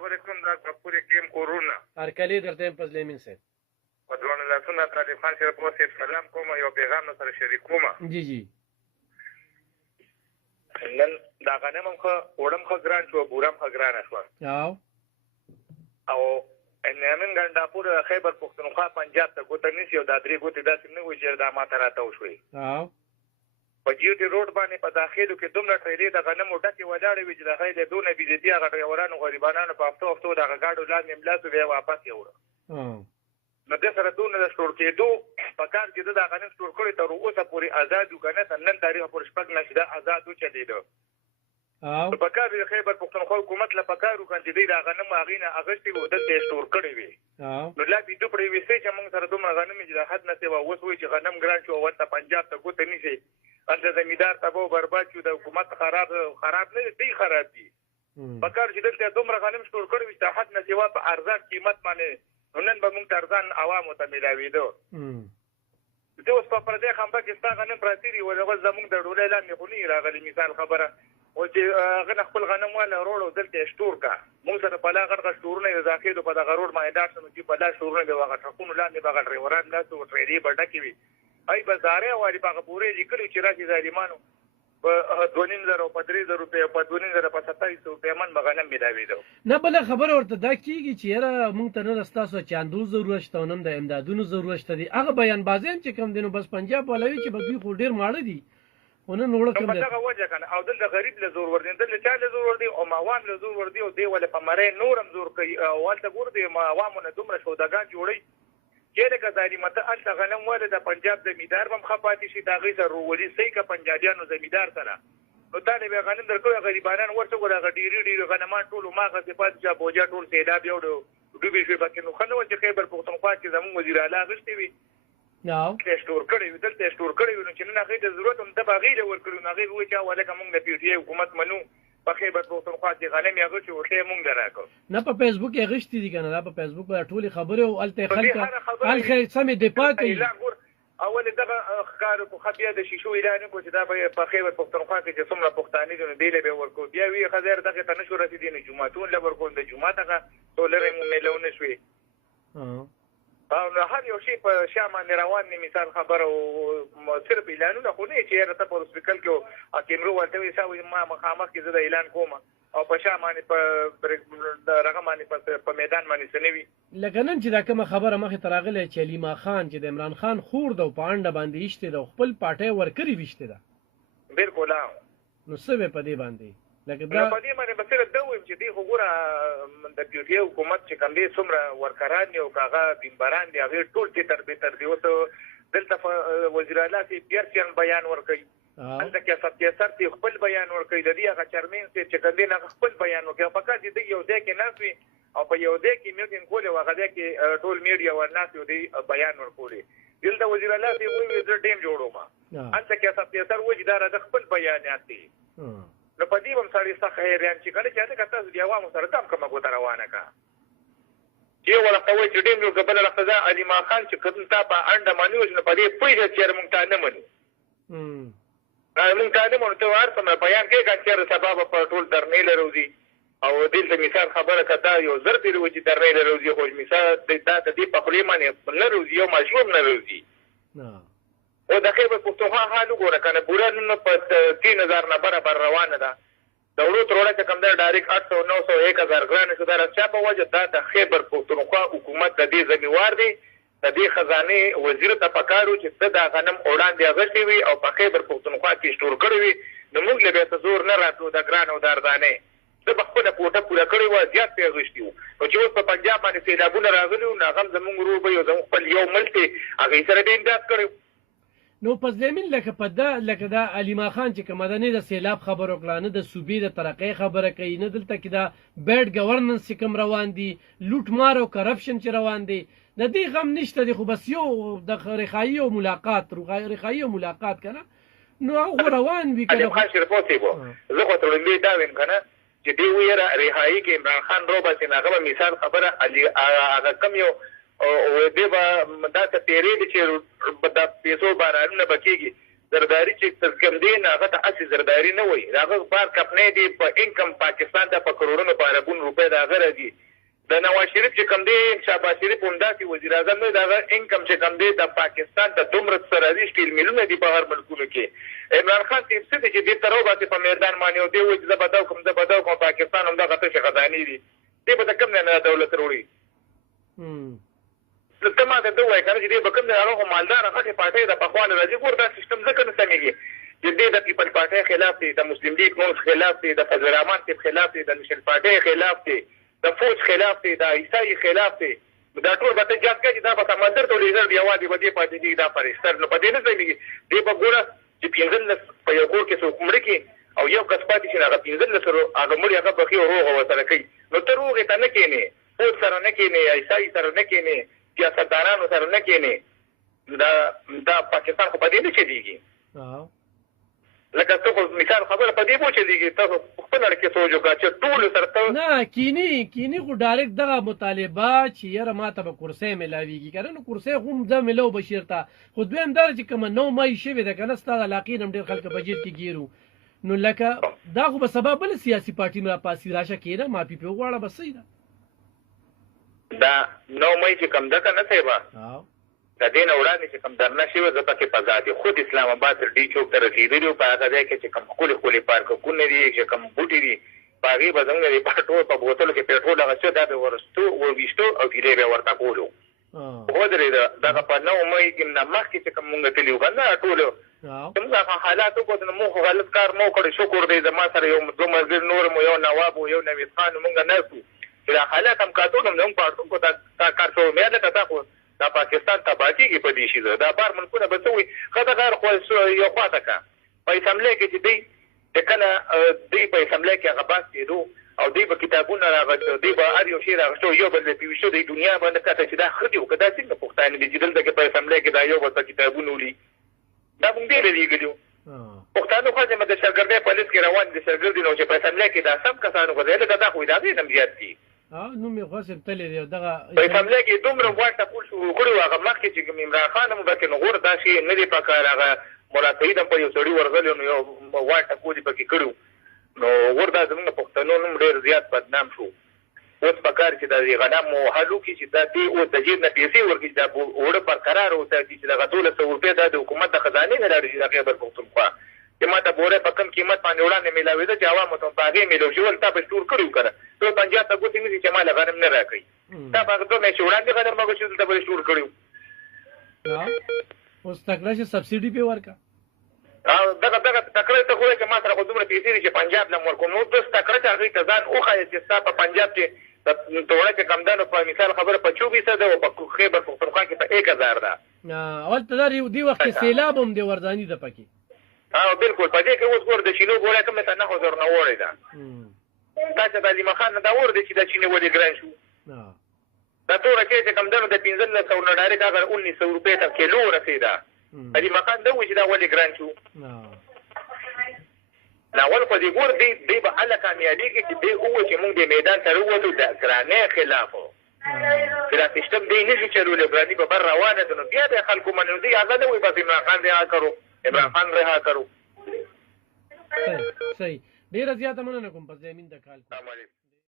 خبرې کوم دا پورې کیم کورونه هرکلی درته یم فضل امین صاحب په دواړو لاسونه طالب خان شریف صاحب سلام کوم یو پیغام سره شریکوم جی جی نن دا غنم هم خو وړم خو ګران شو بورم خو ګرانه شوه او نن ګنډاپور خیبر پښتونخوا پنجاب ته ګوته نیسي او دا درې ګوتې داسې نه وي چې دا ماته راته وشوې په جی ټي روډ باندې په داخلو کې دومره ټریلې د غنمو ډکې ولاړې وي چې د هغې د دونه بېزتي هغه ډریورانو غریبانانو په هفتو دغه ګاډو لاندې ملاس بیا واپس یې وړه نو دې سره دونه د سټور کېدو په کار چې ده دا غنم سټور کړی تر اوسه پورې ازاد و که نه تر نن تاریخه پورې شپږ میاشتې دا ازاد وچلېده نو په کار د خیبر پښتونخوا حکومت له په کار وکړل چې دوی دا غنم هغې نه اخیستې وو دلته یې سټور کړی وي نو لا دې دوپړې ویستې چې موږ سره دومره غنم چې د حد نه سوه اوس وایي چې غنم ګران شو او ورته پنجاب ته ګوته نیسي هلته زمیندار تباه و برباد شو د حکومت خراب نه دي دوی خراب دي په کار چې دلته دومره غنم سټور کړی وي چې د حد نه سوا په ارزان قیمت باندې نو نن به موږ ته ارزان عوامو ته میلاوېده ته اوس په پردی خنبه کې ستا غنم پراته دي ولې زموږ د ډولۍ لاندې خو نه یې راغلي مثال خبره او چې هغه نه خپل غنم واله روډ او دلته یې سټور کا موږ سره په لا غټ غټ سټورونه یې د داخلو په دغه روډ باندې ډاټ شو چې په لا سټورونه به هغه ټرکونو لاندې به هغه ډریوران لاس او ټریلې به ډکې وي ای به زارې واري په هغه پورې لیکلي چې راشي ظالمانو په 2,500 په 3,000 روپۍ په 2,500 په 2700 روپۍ من به غنم میلاوېده نه بله خبره ورته دا کېږي چې یاره موږ ته نه ستاسو چاندو ضرورت شته او نه د امدادونو ضرورت شته دي هغه بیانبازیان چې کوم دي نو بس پنجاب والا وي چې به دوی خو ډېر ماړه دي خو نن وړه کوم دی په دغه وجه که نه او دلته غریب له زور ور دي دلته چا له زور ور دي او عوام له زور ور دي او دی ولې په مرۍ نور هم زور کوي او هلته ګور دی عوامو نه دومره سوداګان جوړوي چې لکه ظالمته هلته غنم واله د پنجاب زمیندار به هم ښه پاتې شي د هغې سره روولي صحیح که پنجابیانو زمیندار سره نو تا نه بیا غنم درکوي غریبانان ورته ګوره هغه ډېرې غنمان ټول هماغسې پاتې شي بوجا ټول سیلاب یو ډوبې شوې پکې نو ښه نه وه چې خیبر پښتونخوا کې زموږ وزیر اعلی اخیستې وي دلته سټور کړی وي دلته یې سټور کړی وي نو چې نن هغې ته ضرورت هم ده به هغې له ورکړي نو هغې به وایي چې هلکه موږ د پي ټي آی حکومت منو په خیبر پښتونخوا کې غنم یې اخیستي وو ښه یې موږ له راکړو نه په فیسبوک یې اخیستي دي که نه دا په فیسبوک به ټولې خبرې او هلته خلک سمې دفاع کوي اول دغه ښکار خو ښه بیا د شیشو اعلان وکړو چې دا به په خیبر پښتونخوا کې چې څومره پښتانه دي نو دی له به ورکو بیا وی خزر دغه ته نشو رسیدي نه جمعتون له ورکو د جمعه دغه ټولره ملونه شوي او نو هر یو شی په شامه روان نه مثال خبر او صرف اعلانونه خو نه چې راته په سپیکل کې کیمرو ورته وي ساوي ما مخامخ کې زه اعلان کوم او په شامه په رقم باندې په میدان باندې سنوي لکه نن چې دا کومه خبره مخې ته راغلی چې علیما خان چې د عمران خان خور ده او په انډه باندې ایشتې ده او خپل پاټۍ ورکړې ویشتې ده بالکل نو څه به په دې باندې لکه دا په دې باندې به صرف دا ووایم چې دوی خو ګوره د پي ټي آی حکومت چې کوم دی څومره ورکران دي او که هغه بیمبران دي هغې ټول تتر بتر دي اوس دلته وزیر اعلی صاحب پیرچیان بیان ورکوي هلته کې سپتیسر صاحب خپل بیان ورکوي د دې هغه چرمین صاحب چې کوم دی هغه خپل بیان ورکوي او په کار چې دوی یو ځای کې ناست وي او په یو ځای کې میټینګ کولې او هغه ځای کې ټول میډیا ورناست وي دوی بیان ورکولې دلته وزیر اعلی صاحب وایي زه ټیم جوړوم هلته کې سپتیسر وایي چې دا د خپل بیانات دي نو په دې هم سړی سخت حیران چې کله چې هلکه تاسو د عوامو سره دم کومه ګوته روانه کړه چې یو ورته وایي چې ډېم جوړ کړه بله رقصه ده علیما خان چې کوم تا په انډه باندې وشي نو په دې پوهېږه چې یاره موږ تا نه منو موږ تا نه منو ته هر څومره بیان کوې که چېرې سبا به په ټول درنې له روځي او دلته مثال خبره که دا یو زر پېرې وي چې درنې له روځي خو مثال دا د دې په خولې باندې نه روځي یو ماشوم نه روځي او د خیبر پښتونخوا حال وګوره که نه پوره نن په 3,000 نه برابر روانه ده د وړو تروړه چې کوم ده ډایرکټ 800 900 1,000 ګرانې شو دا چا په وجه دا د خیبر پښتونخوا حکومت د دې ذمېوار دی د دې خزانې وزیر ته پکار و چې ده دا غنم وړاندې اخیستې وي او په خیبر پښتونخوا کې سټور کړی وي نو موږ له بیا څه زور نه راتلو د ګران او د ارزانې ده به خپله کوټه پوره کړې وه زیات پرې اخیستي وو نو چې اوس په پنجاب باندې سیلابونه راغلي وو نو هغه هم زموږ ورور به یو زموږ خپل یو ملک دی هغې سره به امداد کړی نو فضل امین لکه دا علیما خان چې کومه ده نه د سیلاب خبره وکړه نه د صوبې د ترقۍ خبره کوي نه دلته کې دا بیډ ګورننس چې کوم روان دي لوټ مار او کرپشن چې روان دي د دې غم نشته دی خو بس یو د رخایي او ملاقات که نه نو هغه روان وي علیما خان شریف صاحب زه خو ته وړاندې دا وایم که نه چې دوی ویره رهایي کې عمران خان روباسي نو هغه به مثال خبره هغه کم یو او دې به داسې تېرېږي چې د پیسو بارانونه به کېږي زرداری چې کوم دی هغه ته اصلي زرداری نه وایي د هغه بار کپنۍ دی په انکم پاکستان ته په کروڑونو په اربونو روپۍ د هغه راځي د نواز شریف چې کوم دی شهباز شریف همداسې وزیر اعظم دی د هغه انکم چې کوم دی د پاکستان ته دومره څه راځي سټیل میلونه دي په هر ملکونو کې عمران خان صاحب څه دی چې دې ته راوباسي په میدان باندې او دی وایي چې زه به دا کوم پاکستان همدغه تشې خزانې دي دی به د کوم نه دولت راوړي ته ما ته وایي که نه چې دی به کوم دی هغه خو مالدار هغه پارټۍ د پخوا نه راځي ګور دا سیسټم ځکه نه سمېږي چې دی د پیپل پارټۍ خلاف دی د مسلم لیگ نون خلاف دی د فضل الرحمن صاحب خلاف دی د نشل پارټۍ خلاف دی د فوج خلاف دی د عیسائی خلاف دی دا ټول به ته جات کوي چې دا به سمندر ته لیزر بیا وادي به دې پاتې دي دا فرشتر نو په دې نه ځایږي دی به ګوره چې 15 په یو کور کې څوک مړه کړي او یو کس پاتې شي هغه 15 هغه مړي هغه بخي او روغه ورسره کوي نو ته روغې ته نه کښېنې فوج سره نه کښېنې عیسائی سره نه کښېنې سیاستدانانو سره نه کښېنې دا پاکستان خو په دې نه چلېږي لکه ته خو مثال خبره په دې پوه چلېږي ته خپل اړکې سوچ وکړه چې ټولو سره ته نه کینی خو ډایرکټ دغه مطالبه چې یاره ما ته به کرسۍ میلاویږي که نه نو کرسۍ خو زه میلو بشیر ته خو دویم دا چې کومه 9 مای شوې ده که نه ستا د علاقې نه هم ډېر خلک په جیب کې ګیرو نو لکه دا خو به سبا بله سیاسي پارټي م راپاسي راشه کښېنه معافي پرې وغواړه بس صحیح ده دا 9 مای چې کوم ده که نه صاحبه د دې نه وړاندې چې کوم درنه شوې زه پکې په ذاتې خود اسلام آباد تر ډي چوک ته رسېدلي وو په هغه ځای کې چې کوم ښکلي ښکلي پارکونه دي چې کوم بوټي دي په هغې به زموږ د پټرول په بوتلو کې پېټرول هغه څه دا به ورویشتو او پیرې به یې ورته کولو ودرېده دغه په 9 مای کې نه مخکې چې کوم مونږ تللي وو که نه ټولو چې مونږ هغه حالات وکړو نو مونږ خو غلط کار مو کړی شکر دی زما سره یو 2 ملګري نور مو یو نواب و یو نوید خان مونږ ناست وو چې دا حالات هم کاتو نو موږ پاړو کو دا کار شو مې لکه دا خو دا پاکستان تباه کېږي په دې شي دا بار ملکونه به څه وي ښه د غیر خو یو خواته که په اسمبلی کې چې دی چې کله دوی په اسمبلی کې هغه بحث کېدو او دوی به کتابونه راغشتو دوی به هر یو شی راغشتو یو بل د پیوشتو د دنیا باندې کته چې دا ښه دي او که دا څنګه پښتانه دي چې دلته کې په اسمبلی کې دا یو بل ته کتابونه ولي دا موږ ډېر لېږلي پښتانه خو زموږ د سرګردۍ په لیست کې روان دي سرګردي نو چې په اسمبلی کې دا سم کسانو خو دی لکه دا خو د هغې نه هم زیات دي نو مې خو صرف تللی دی دغه په اسمبلی کې دومره واټ ټکول شروع کړي وو هغه مخکې چې عمران خان هم پکې نو غور دا شي نه دی په کار هغه ملا سعید هم په یو سړي ورغلی نو یو واټ ټکول یې پکې کړي نو غور دا زموږ پښتنو نوم ډېر زیات بدنام شو اوس په کار چې د غنمو حل وکړي چې دا دې اوس د جیب نه پیسې ورکړي چې دا اوړه برقرار وساتي چې دغه 1200 روپۍ دا د حکومت د خزانې نه راځي د خیبر پښتونخوا چې ما ته بوره په کم قیمت باندې وړاندې میلاوېده چې عوامو ته په هغې میلاو شول تا به سټور کړي وو که نه ته پنجاب ته ګوتې نیسي چې ما له غنم نه راکوي تا به هغه 2 میاشتې وړاندې غنم به شو دلته به یې سټور کړي وو اوس تکړه چې سبسیډي پې ورکړه دغه تکړه ته خو وایي چې ما سره خو دومره پیسې دي چې پنجاب له م ورکوم نو داس تکړه چې هغوی ته ځان وښایه چې ستا په پنجاب چې توړه چې کمدانو په مثال خبره په 24 ده او په خیبر پښتونخوا کې په 1000 ده هلته دا دې وخت کې سیلاب هم دی ورځاني ده پکې بالکل په دې کې اوس ګور د چینو ګوره کومه ته 9000 نه وړی ده تا چې د علي خان نه دا ور دي چې د چینې ولې ګران شو دا توره چې کمدانو د 1500 نه ډایرکټ هغه 1900 روپۍ ته کیلو رسېده علي خان دا وایي چې دا ولې ګران شو اول خو دې ګور دی به هله کامیابېږي چې دی ووایي چې موږ د میدان ته راووتو د ګرانۍ خلاف چې دا سیسټم دی نه شي چلولی ګراني به بر روانه ده نو بیا د خلکو منو دی هغه نه وایي بس عمران خان رها کړو عمران خان رها کړو صحیح ډېره زیاته مننه کوم په زمین د کال